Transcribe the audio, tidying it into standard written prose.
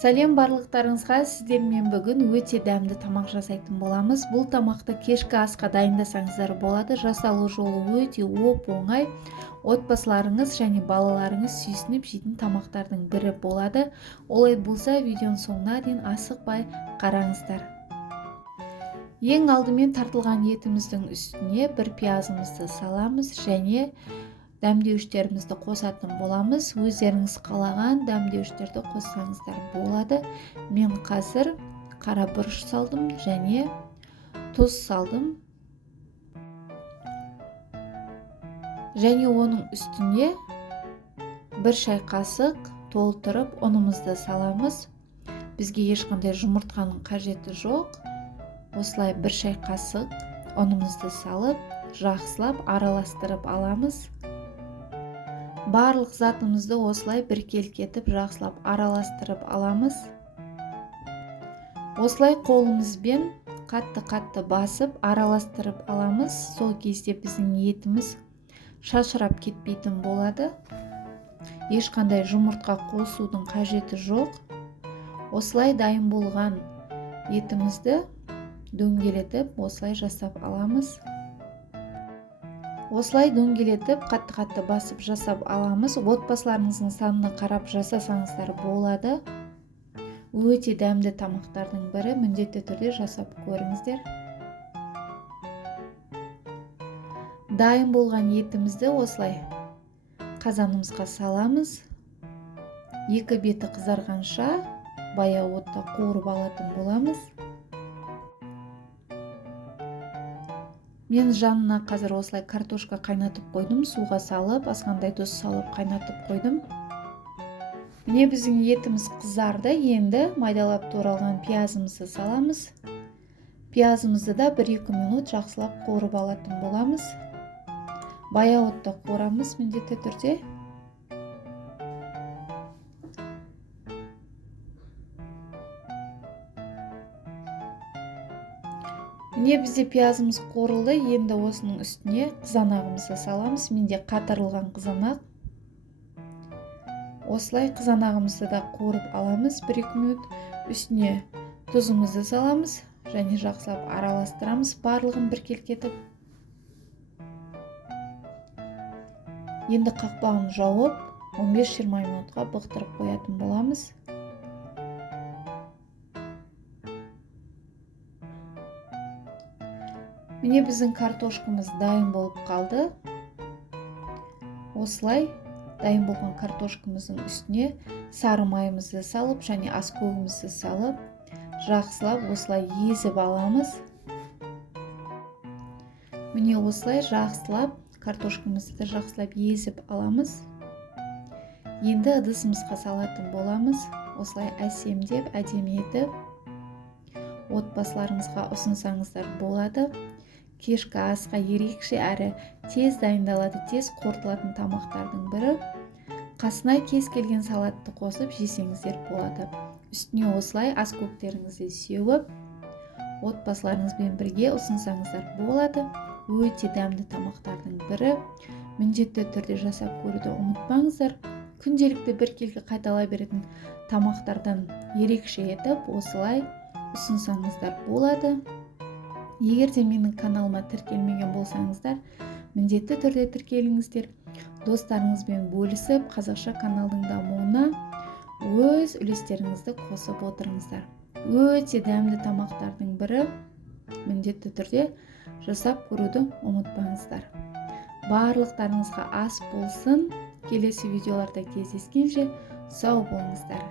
Сәлем барлықтарыңызға, сіздермен бүгін өте дәмді тамақ жасайтын боламыз. Бұл тамақты кешкі асқа дайындасаңыздар болады. Жасалу жолы өте оп-оңай. Отбасыларыңыз және балаларыңыз сүйсініп жейтін тамақтардың бірі болады. Олай болса, видеоның соңына дейін асықпай қараңыздар. Ең алдымен тартылған етіміздің үстіне бір пиязымызды саламыз және дәмдеуіштерімізді қосатын боламыз. Өздеріңіз қалаған дәмдеуіштерді қоссаңыздар болады. Мен қазір қара бұрыш салдым және тұз салдым. Және оның үстіне бір шай қасық толтырып ұнымызды саламыз. Бізге ешқандай жұмыртқаның қажеті жоқ. Осылай бір шай қасық ұнымызды салып, жақсылап араластырып аламыз. Барлық затымызды осылай біркелкетіп жақсылап араластырып аламыз. Осылай қолымызбен қатты басып араластырып аламыз. Сол кезде біздің етіміз шашырап кетпейтін болады. Ешқандай жұмыртқа қосудың қажеті жоқ. Осылай дайын болған етімізді дөңгелетіп осылай жасап аламыз. Осылай дөңгелетіп қатты басып жасап аламыз. Отбасыларыңыздың санына қарап жасасаңыздар болады. Өте дәмді тамақтардың бірі, міндетті түрде жасап көріңіздер. Дайын болған етімізді осылай қазанымызға саламыз. Екі беті қызарғанша баяу отта қуырып алатын боламыз. Мен жанына қазір осылай картошка қайнатып қойдым, суға салып, азғантай тұз салып қайнатып қойдым. Міне біздің етіміз қызарды. Енді майдалап туралған пиязымызды саламыз. Пиязымызды да 1-2 минут жақсылап қуырып алатын боламыз. Баяу отта қуырамыз міндетті түрде. Міне бізде пиязымыз қуырылды. Енді осының үстіне қызанағымызды саламыз. Менде қатырылған қызанақ. Осылай қызанағымызды да қуырып аламыз 1-2 минут. Үстіне тұзымызды саламыз және жақсылап араластырамыз, барлығын біркелкетіп. Енді қақпағын жауып 15-20 минутқа бұқтырып қоятын боламыз. Міне біздің картошкамыз дайын болып қалды. Осылай дайын болған картошкамыздың үстіне сары майымызды салып және аскөгімізді салып, жақсылап осылай езіп аламыз. Міне осылай жақсылап картошкамызды жақсылап езіп аламыз. Енді ыдысымызға салатын боламыз. Осылай әсемдеп, әдемі етіп отбасыларыңызға ұсынсаңыздар болады. Кешкі асқа ерекше әрі тез дайындалады, тез қорытылатын тамақтардың бірі. Қасына кез келген салатты қосып жесеңіздер болады. Үстіне осылай аскөктеріңізді сеуіп, отбасыларыңызбен бірге ұсынсаңыздар болады. Өте дәмді тамақтардың бірі. Міндетті түрде жасап көруді ұмытпаңыздар. Күнделікті біркелкі қайталай беретін тамақтардан ерекше етіп осылай ұсынсаңыздар болады. Егер де менің каналыма тіркелмеген болсаңыздар, міндетті түрде тіркеліңіздер. Достарыңызбен бөлісіп, қазақша каналдың дамуына өз үлестеріңізді қосып отырыңыздар. Өте дәмді тамақтардың бірі, міндетті түрде жасап көруді ұмытпаңыздар. Барлықтарыңызға ас болсын. Келесі видеоларда кездескенше сау болыңыздар.